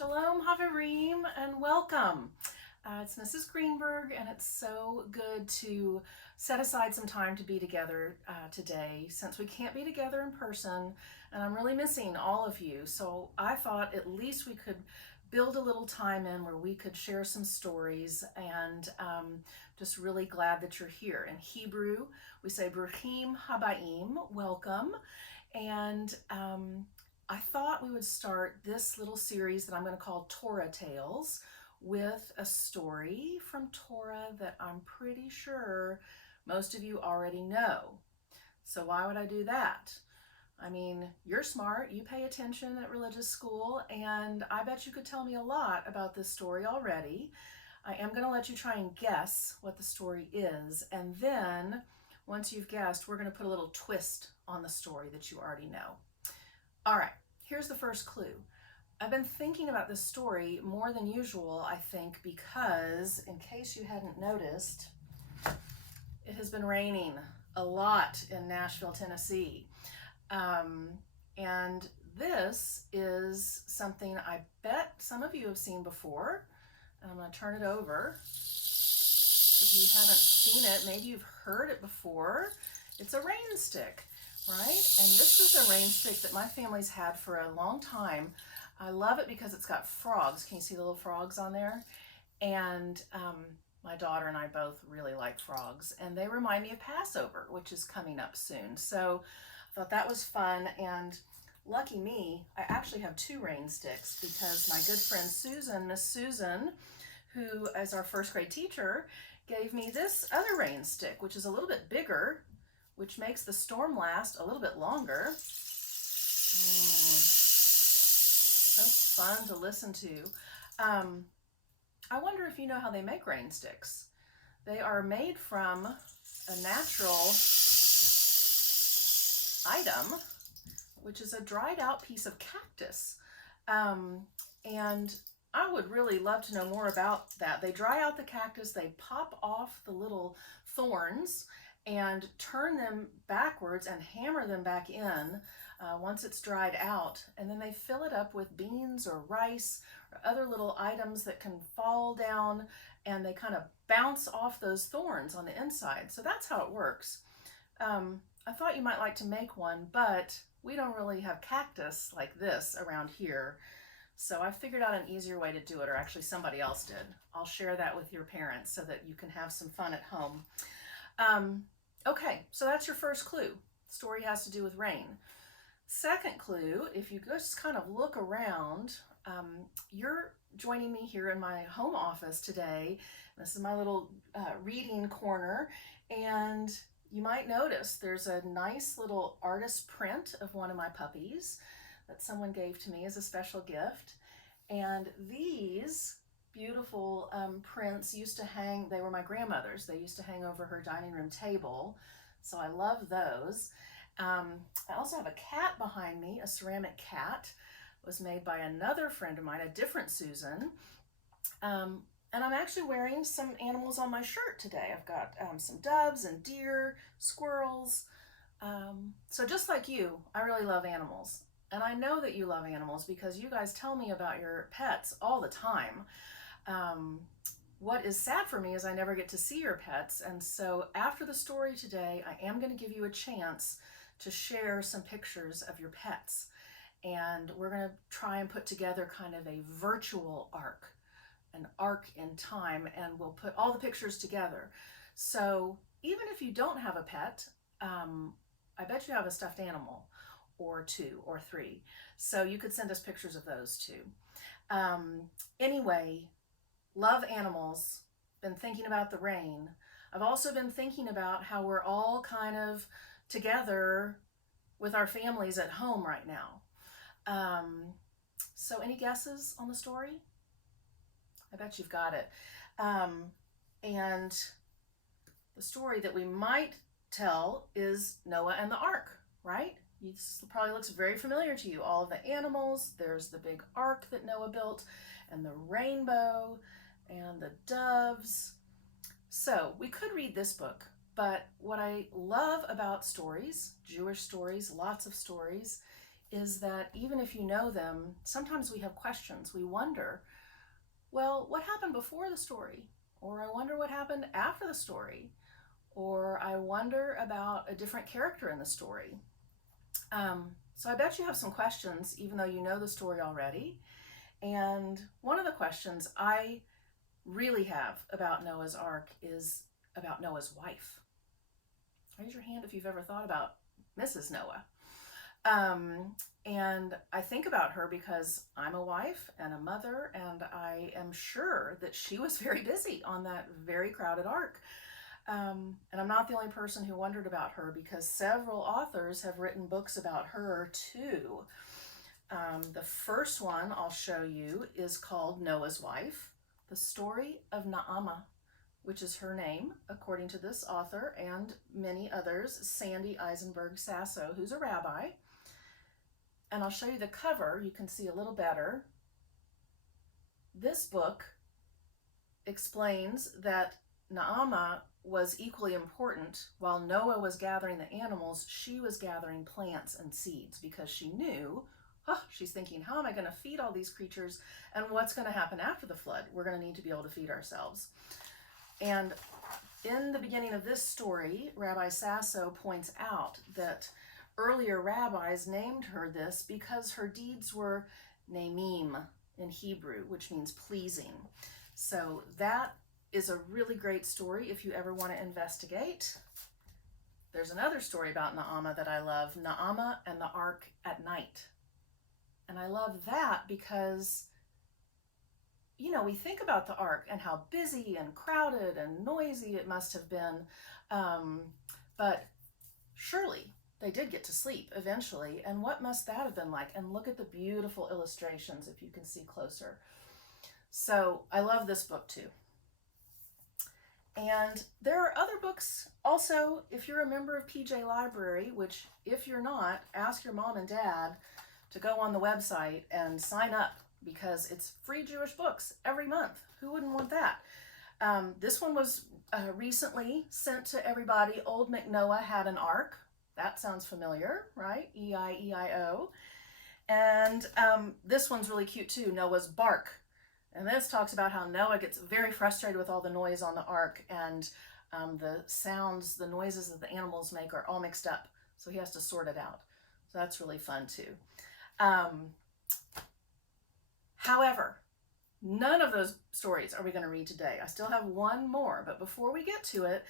Shalom Haverim and welcome. It's Mrs. Greenberg, and it's so good to set aside some time to be together today since we can't be together in person, and I'm really missing all of you. So I thought at least we could build a little time in where we could share some stories, and just really glad that you're here. In Hebrew, we say Bruchim Habaim, welcome, and I thought we would start this little series that I'm going to call Torah Tales with a story from Torah that I'm pretty sure most of you already know. So why would I do that? I mean, you're smart, you pay attention at religious school, and I bet you could tell me a lot about this story already. I am going to let you try and guess what the story is, and then once you've guessed, we're going to put a little twist on the story that you already know. All right, here's the first clue. I've been thinking about this story more than usual, I think, because, in case you hadn't noticed, it has been raining a lot in Nashville, Tennessee. And this is something I bet some of you have seen before. And I'm going to turn it over. If you haven't seen it, maybe you've heard it before. It's a rain stick, right? And this is a rain stick that my family's had for a long time. I love it because it's got frogs. Can you see the little frogs on there? And my daughter and I both really like frogs, and they remind me of Passover, which is coming up soon. So I thought that was fun, and lucky me, I actually have two rain sticks because my good friend Susan, Miss Susan, who is our first grade teacher, gave me this other rain stick, which is a little bit bigger, which makes the storm last a little bit longer. So fun to listen to. I wonder if you know how they make rain sticks. They are made from a natural item, which is a dried out piece of cactus. And I would really love to know more about that. They dry out the cactus, they pop off the little thorns and turn them backwards and hammer them back in once it's dried out. And then they fill it up with beans or rice or other little items that can fall down, and they kind of bounce off those thorns on the inside. So that's how it works. I thought you might like to make one, but we don't really have cactus like this around here. So I figured out an easier way to do it, or actually somebody else did. I'll share that with your parents so that you can have some fun at home. Okay, so that's your first clue. The story has to do with rain. Second clue, if you just kind of look around, you're joining me here in my home office today. This is my little reading corner, and you might notice there's a nice little artist print of one of my puppies that someone gave to me as a special gift. And these beautiful prints used to hang, they were my grandmother's. They used to hang over her dining room table. So I love those. I also have a cat behind me, a ceramic cat. It was made by another friend of mine, a different Susan. And I'm actually wearing some animals on my shirt today. I've got some doves and deer, squirrels. So just like you, I really love animals. And I know that you love animals because you guys tell me about your pets all the time. What is sad for me is I never get to see your pets. And so after the story today, I am going to give you a chance to share some pictures of your pets. And we're going to try and put together kind of a virtual arc, an arc in time, and we'll put all the pictures together. So even if you don't have a pet, I bet you have a stuffed animal or two or three. So you could send us pictures of those too. Anyway, love animals, been thinking about the rain. I've also been thinking about how we're all kind of together with our families at home right now. So any guesses on the story? I bet you've got it. And the story that we might tell is Noah and the Ark, right? This probably looks very familiar to you. All of the animals, there's the big ark that Noah built, and the rainbow, and the doves. So we could read this book, but what I love about stories, Jewish stories, lots of stories, is that even if you know them, sometimes we have questions. We wonder, well, what happened before the story? Or I wonder what happened after the story. Or I wonder about a different character in the story. So I bet you have some questions, even though you know the story already. And one of the questions I really have about Noah's Ark is about Noah's wife. Raise your hand if you've ever thought about Mrs. Noah. And I think about her because I'm a wife and a mother, and I am sure that she was very busy on that very crowded ark. And I'm not the only person who wondered about her, because several authors have written books about her too. The first one I'll show you is called Noah's Wife, the story of Naamah, which is her name, according to this author and many others, Sandy Eisenberg Sasso, who's a rabbi. And I'll show you the cover. You can see a little better. This book explains that Naamah was equally important. While Noah was gathering the animals, she was gathering plants and seeds, because she knew, she's thinking, how am I going to feed all these creatures, and what's going to happen after the flood? We're going to need to be able to feed ourselves. And in the beginning of this story, Rabbi Sasso points out that earlier rabbis named her this because her deeds were naimim in Hebrew, which means pleasing. So that is a really great story if you ever want to investigate. There's another story about Naamah that I love, Naamah and the Ark at Night. And I love that because, you know, we think about the ark and how busy and crowded and noisy it must have been. But surely they did get to sleep eventually. And what must that have been like? And look at the beautiful illustrations, if you can see closer. So I love this book too. And there are other books also. If you're a member of PJ Library, which if you're not, ask your mom and dad to go on the website and sign up, because it's free Jewish books every month. Who wouldn't want that? This one was recently sent to everybody. Old McNoah Had an Ark. That sounds familiar, right? E-I-E-I-O. And this one's really cute too, Noah's Bark. And this talks about how Noah gets very frustrated with all the noise on the ark, and the sounds, the noises that the animals make are all mixed up. So he has to sort it out. So that's really fun too. However, none of those stories are we going to read today. I still have one more, but before we get to it,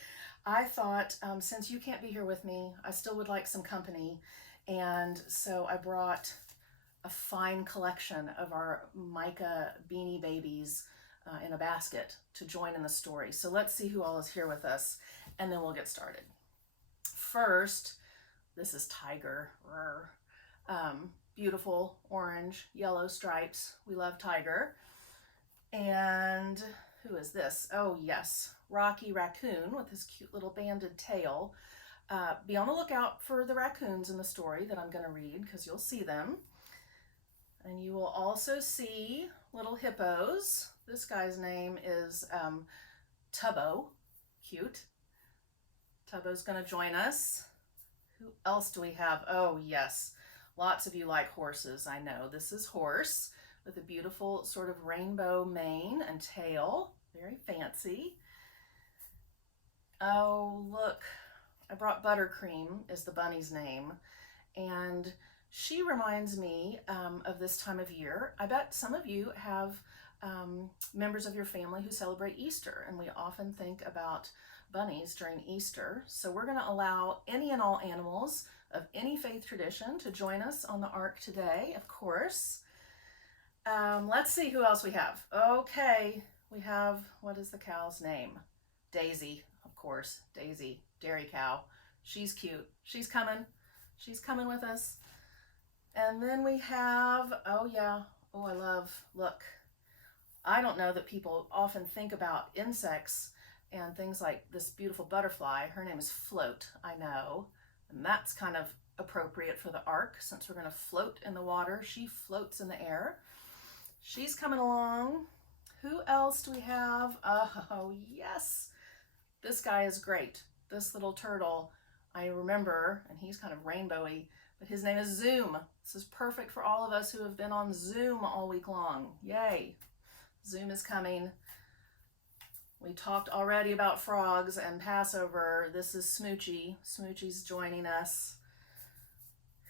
I thought, since you can't be here with me, I still would like some company. And so I brought a fine collection of our Micah Beanie Babies in a basket to join in the story. So let's see who all is here with us, and then we'll get started. First, this is Tiger. Beautiful orange, yellow stripes. We love Tiger. And who is this? Oh yes, Rocky Raccoon with his cute little banded tail. Be on the lookout for the raccoons in the story that I'm going to read, because you'll see them. And you will also see little hippos. This guy's name is Tubbo. Cute. Tubbo's going to join us. Who else do we have? Oh yes, lots of you like horses, I know. This is Horse with a beautiful sort of rainbow mane and tail. Very fancy. Oh, look. I brought Buttercream, is the bunny's name. And she reminds me of this time of year. I bet some of you have members of your family who celebrate Easter, and we often think about bunnies during Easter. So we're going to allow any and all animals of any faith tradition to join us on the ark today, of course. Let's see who else we have. Okay, we have, what is the cow's name? Daisy, of course. Daisy, dairy cow. She's cute. She's coming. She's coming with us. And then we have, oh yeah, oh I love, look. I don't know that people often think about insects and things like this beautiful butterfly. Her name is Float, I know. And that's kind of appropriate for the ark, since we're going to float in the water. She floats in the air. She's coming along. Who else do we have? Oh, yes. This guy is great. This little turtle, I remember, and he's kind of rainbowy, but his name is Zoom. This is perfect for all of us who have been on Zoom all week long. Yay. Zoom is coming. We talked already about frogs and Passover. This is Smoochie. Smoochie's joining us.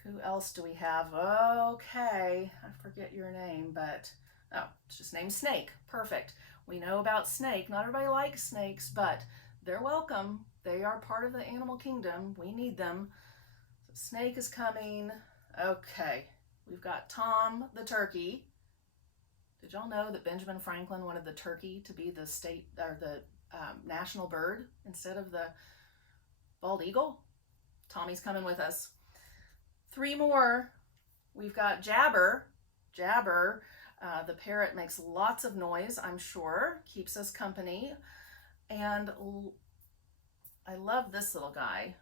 Who else do we have? Okay, I forget your name, but oh, it's just named Snake. Perfect. We know about Snake. Not everybody likes snakes, but they're welcome. They are part of the animal kingdom. We need them. So Snake is coming. Okay, we've got Tom the turkey. Did y'all know that Benjamin Franklin wanted the turkey to be the state or the national bird instead of the bald eagle? Tommy's coming with us. 3 more. We've got Jabber. Jabber, the parrot, makes lots of noise, I'm sure, keeps us company. And I love this little guy.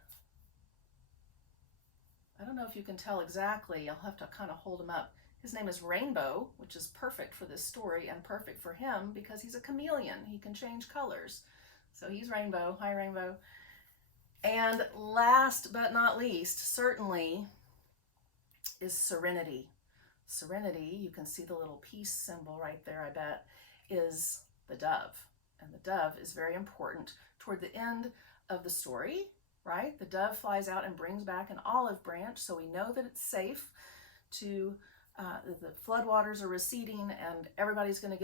I don't know if you can tell exactly. I'll have to kind of hold him up. His name is Rainbow, which is perfect for this story and perfect for him because he's a chameleon. He can change colors. So he's Rainbow. Hi, Rainbow. And last but not least, certainly, is Serenity. Serenity, you can see the little peace symbol right there, I bet, is the dove. And the dove is very important toward the end of the story, right? The dove flies out and brings back an olive branch, so we know that it's safe to the floodwaters are receding and everybody's going to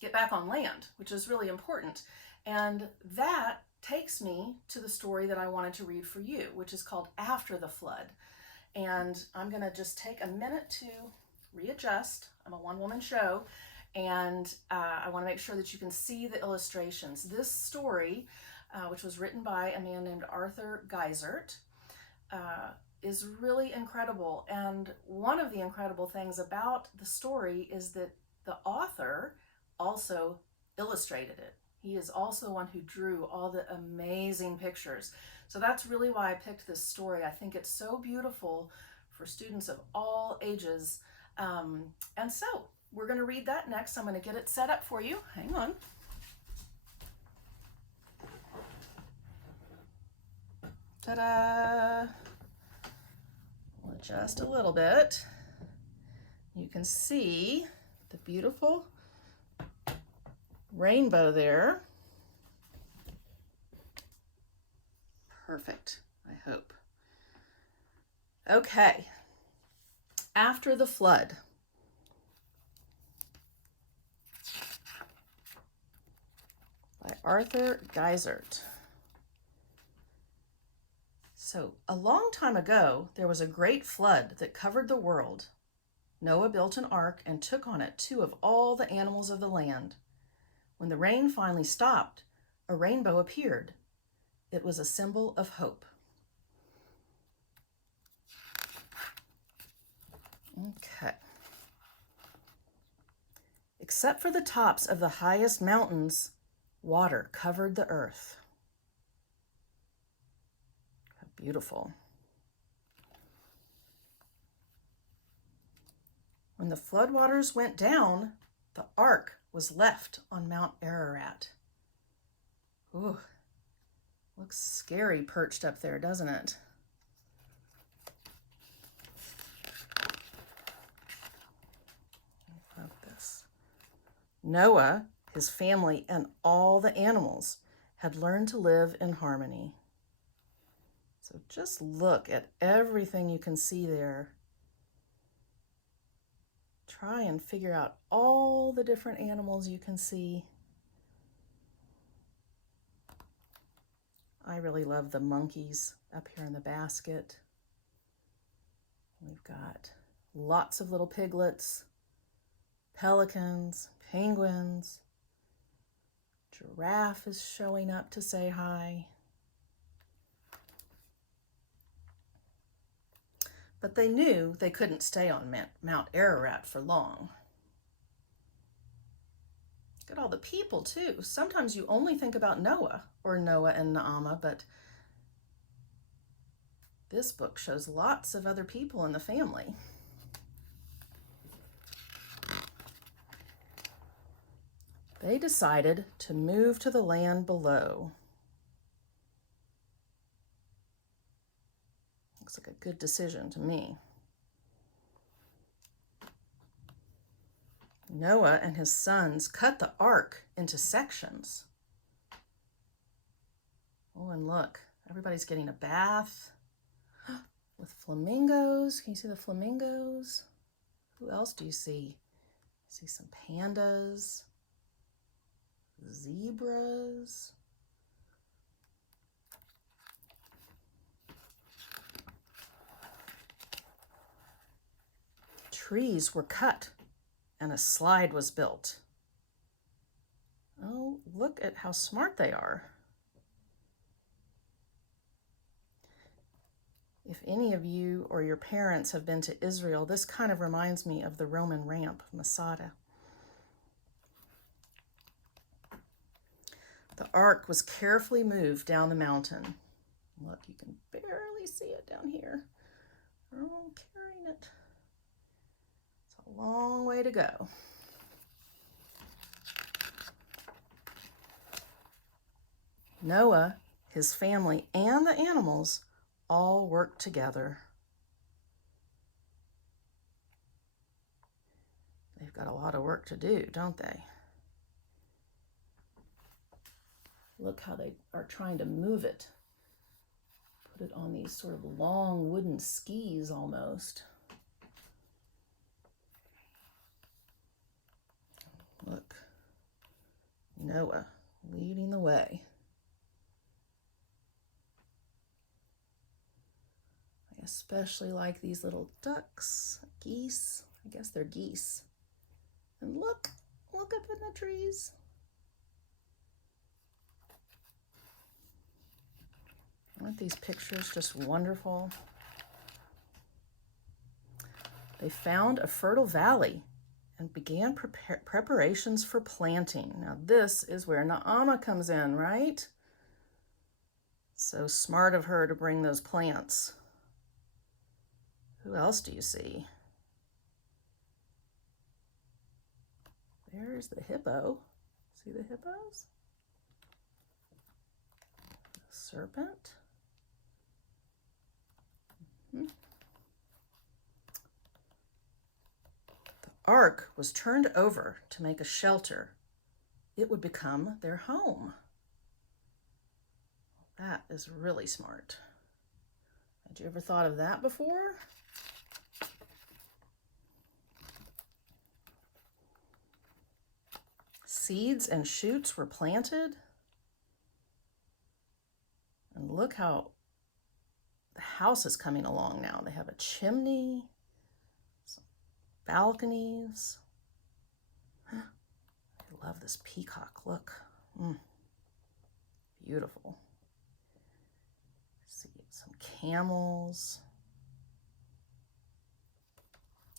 get back on land, which is really important. And that takes me to the story that I wanted to read for you, which is called After the Flood. And I'm going to just take a minute to readjust. I'm a one-woman show, and I want to make sure that you can see the illustrations. This story, which was written by a man named Arthur Geisert, is really incredible. And one of the incredible things about the story is that the author also illustrated it. He is also the one who drew all the amazing pictures. So that's really why I picked this story. I think it's so beautiful for students of all ages. And so we're going to read that next. I'm going to get it set up for you. Hang on. Ta-da! Just a little bit. You can see the beautiful rainbow there. Perfect, I hope. Okay. After the Flood. By Arthur Geisert. So, a long time ago, there was a great flood that covered the world. Noah built an ark and took on it 2 of all the animals of the land. When the rain finally stopped, a rainbow appeared. It was a symbol of hope. Okay. Except for the tops of the highest mountains, water covered the earth. Beautiful. When the floodwaters went down, the ark was left on Mount Ararat. Ooh, looks scary perched up there, doesn't it? I love this. Noah, his family, and all the animals had learned to live in harmony. So just look at everything you can see there. Try and figure out all the different animals you can see. I really love the monkeys up here in the basket. We've got lots of little piglets, pelicans, penguins. Giraffe is showing up to say hi. But they knew they couldn't stay on Mount Ararat for long. Look at all the people, too. Sometimes you only think about Noah or Noah and Naamah, but this book shows lots of other people in the family. They decided to move to the land below. Looks like a good decision to me. Noah and his sons cut the ark into sections. Oh, and look, everybody's getting a bath with flamingos. Can you see the flamingos? Who else do you see? I see some pandas, zebras. Trees were cut and a slide was built. Oh, look at how smart they are. If any of you or your parents have been to Israel, this kind of reminds me of the Roman ramp, Masada. The ark was carefully moved down the mountain. Look, you can barely see it down here. Oh, carrying it. It's a long way to go. Noah, his family, and the animals all worked together. They've got a lot of work to do, don't they? Look how they are trying to move it. Put it on these sort of long wooden skis almost. Look, Noah leading the way. I especially like these little ducks, geese. I guess they're geese. And look up in the trees. Aren't these pictures just wonderful? They found a fertile valley and began preparations for planting. Now this is where Naama comes in, right? So smart of her to bring those plants. Who else do you see? There's the hippo. See the hippos? The serpent. The ark was turned over to make a shelter. It would become their home. That is really smart. Had you ever thought of that before? Seeds and shoots were planted. And look how the house is coming along now. They have a chimney, some balconies. I love this peacock. Look. Beautiful. See some camels.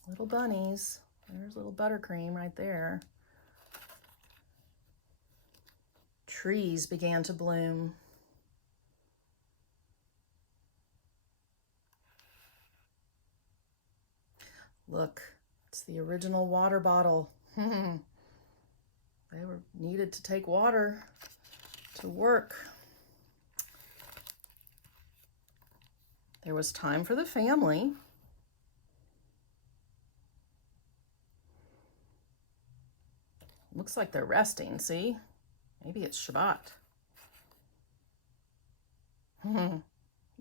Little bunnies. There's little buttercream right there. Trees began to bloom. Look, it's the original water bottle. They were needed to take water to work. There was time for the family. Looks like they're resting, see? Maybe it's Shabbat.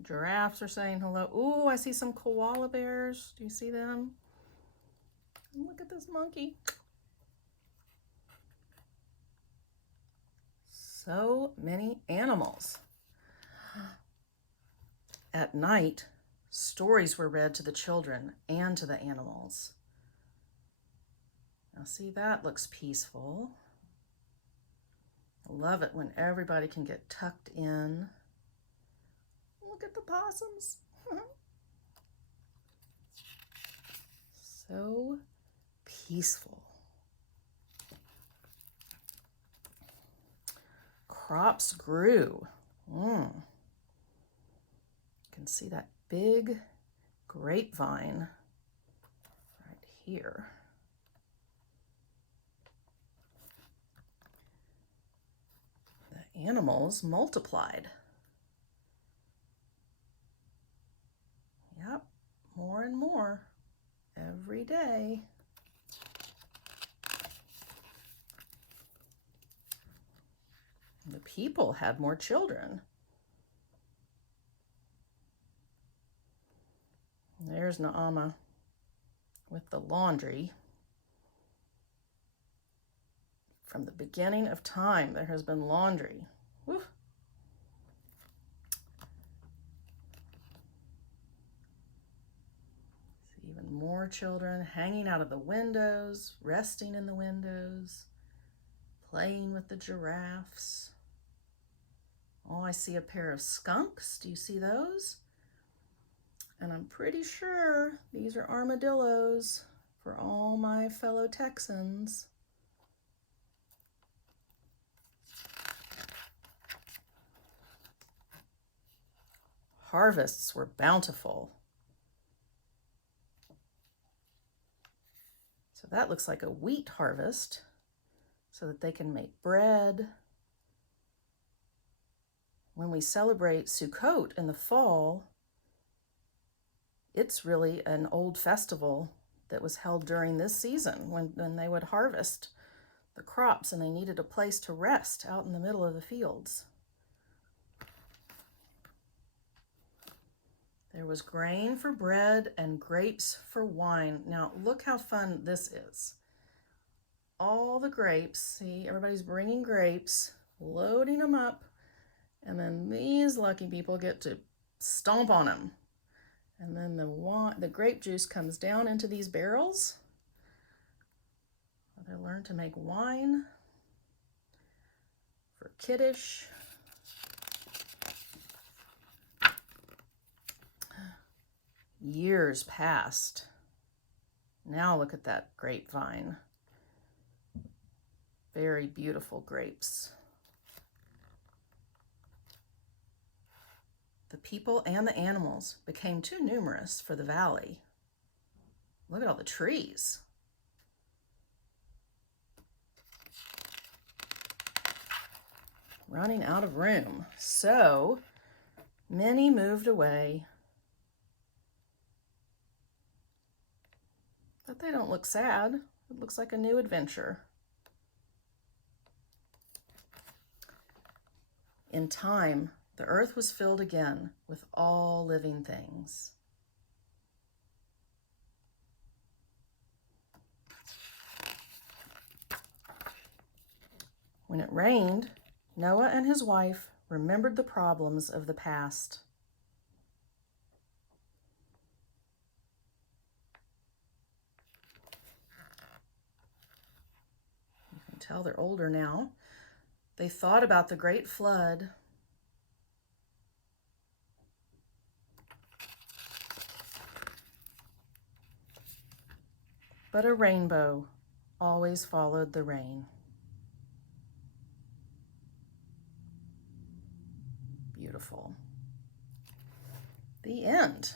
Giraffes are saying hello. Ooh, I see some koala bears. Do you see them? Look at this monkey. So many animals. At night, stories were read to the children and to the animals. Now see, that looks peaceful. I love it when everybody can get tucked in. Look at the possums. So peaceful. Crops grew. You can see that big grapevine right here. The animals multiplied. and more every day. The people had more children. There's Naama with the laundry. From the beginning of time, there has been laundry. Woo. See even more children hanging out of the windows, resting in the windows, playing with the giraffes. Oh, I see a pair of skunks. Do you see those? And I'm pretty sure these are armadillos for all my fellow Texans. Harvests were bountiful. So that looks like a wheat harvest so that they can make bread. When we celebrate Sukkot in the fall, it's really an old festival that was held during this season when they would harvest the crops and they needed a place to rest out in the middle of the fields. There was grain for bread and grapes for wine. Now look how fun this is. All the grapes, see, everybody's bringing grapes, loading them up, and then these lucky people get to stomp on them. And then the grape juice comes down into these barrels. They learn to make wine for Kiddush. Years passed. Now look at that grapevine. Very beautiful grapes. The people and the animals became too numerous for the valley. Look at all the trees. Running out of room. So many moved away. But they don't look sad. It looks like a new adventure. In time, the earth was filled again with all living things. When it rained, Noah and his wife remembered the problems of the past. You can tell they're older now. They thought about the great flood. But a rainbow always followed the rain. Beautiful. The end.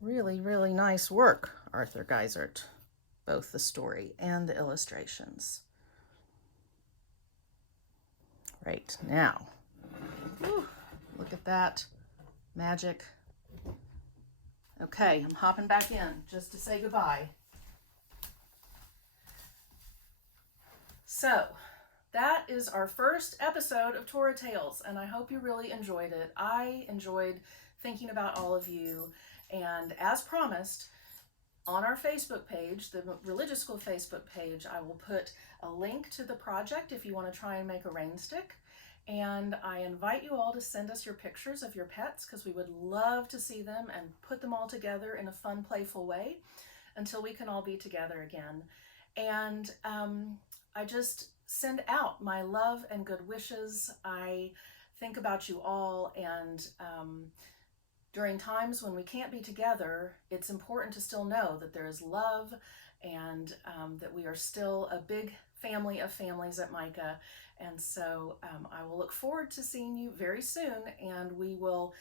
Really, really nice work, Arthur Geisert. Both the story and the illustrations. Right, now, look at that magic. Okay, I'm hopping back in just to say goodbye. So, that is our first episode of Torah Tales, and I hope you really enjoyed it. I enjoyed thinking about all of you, and as promised, on our Facebook page, the Religious School Facebook page, I will put a link to the project if you want to try and make a rain stick. And I invite you all to send us your pictures of your pets because we would love to see them and put them all together in a fun, playful way until we can all be together again. And I just send out my love and good wishes. I think about you all, and during times when we can't be together, it's important to still know that there is love and that we are still a big family of families at Micah. And so I will look forward to seeing you very soon, and we will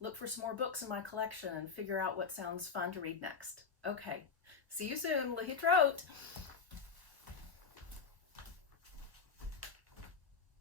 look for some more books in my collection and figure out what sounds fun to read next. Okay, see you soon. Lihitrot.